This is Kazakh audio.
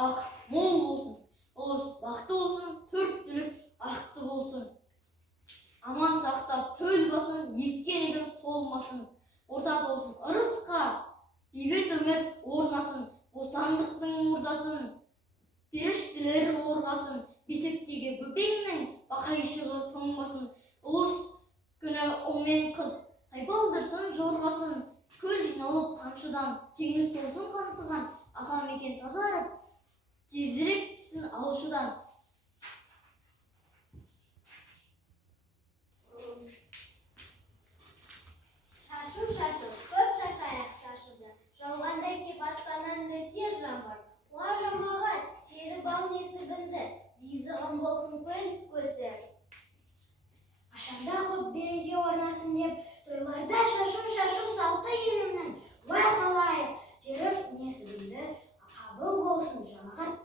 ақ мол болсын, ұлыс бақты болсын, төрт түлік ақты болсын. Аман сақтап төл басын, еккен егін солмасын, ортада болсын ырысқа, бейбіт үміт орнасын, бостандықтың ордасын, періштелер қорғасын, бесіктегі бөпеңнің бақайшығы тоңбасын, ұлыс күні ұл мен қыз тайпалдырсын жорғасын, көл жиналып тамшыдан, теңіз толсын қаңсыған, ата мекен тазарып, тезірек түсін алшыдан. Шашу, шашу, көп шашайық шашуды. Жауғандай кеп аспаннан нөсер жаңбыр. Қуа жамағат, тері бал несібінді, ризығым болсын көл көсір. Қашанда құп береке орнасын деп, тойларда шашу салты елімнің. Уай қалайық, теріп несібінді, қабыл болсын жамағат